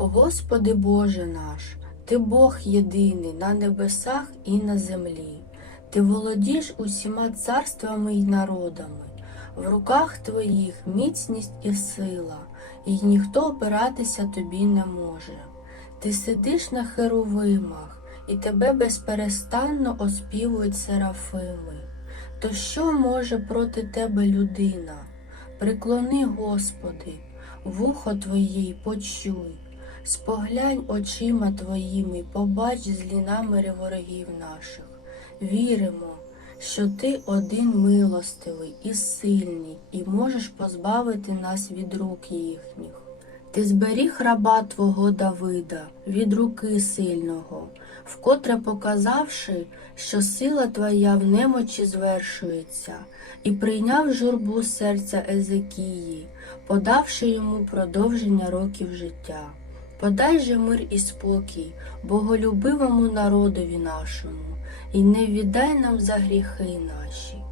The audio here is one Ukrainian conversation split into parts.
Господи Боже наш, Ти Бог єдиний на небесах і на землі. Ти володієш усіма царствами й народами. В руках твоїх міцність і сила, і ніхто опиратися тобі не може. Ти сидиш на херовимах, і тебе безперестанно оспівують серафими. То що може проти тебе людина? Приклони, Господи, вухо твоє й почуй, споглянь очима твоїми, побач злі наміри ворогів наших. Віримо, що ти один милостивий і сильний, і можеш позбавити нас від рук їхніх. Ти зберіг раба твого Давида від руки сильного, вкотре показавши, що сила твоя в немочі звершується, і прийняв журбу серця Езекії, подавши йому продовження років життя. Подай же мир і спокій боголюбивому народові нашому, і не віддай нам за гріхи наші,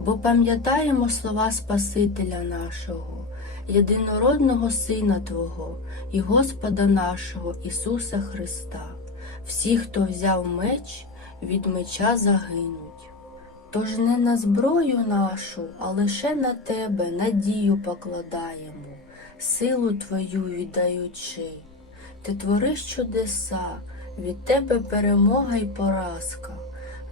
бо пам'ятаємо слова Спасителя нашого, єдинородного Сина Твого і Господа нашого Ісуса Христа. Всі, хто взяв меч, від меча загинуть. Тож не на зброю нашу, а лише на тебе надію покладаємо, силу Твою віддаючи. Ти твориш чудеса, від тебе перемога й поразка.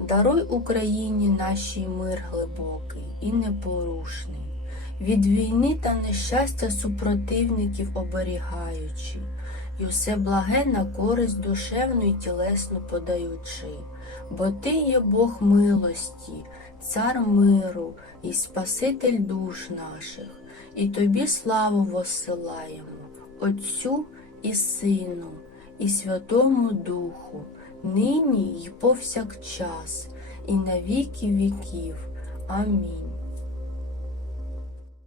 Даруй Україні нашій мир глибокий і непорушний, від війни та нещастя супротивників оберігаючи, і усе благе на користь душевну й тілесну подаючи, бо ти є Бог милості, цар миру і Спаситель душ наших, і тобі славу воссилаємо, Отцю і Сину, і Святому Духу, нині й повсякчас, і на віки віків. Амінь.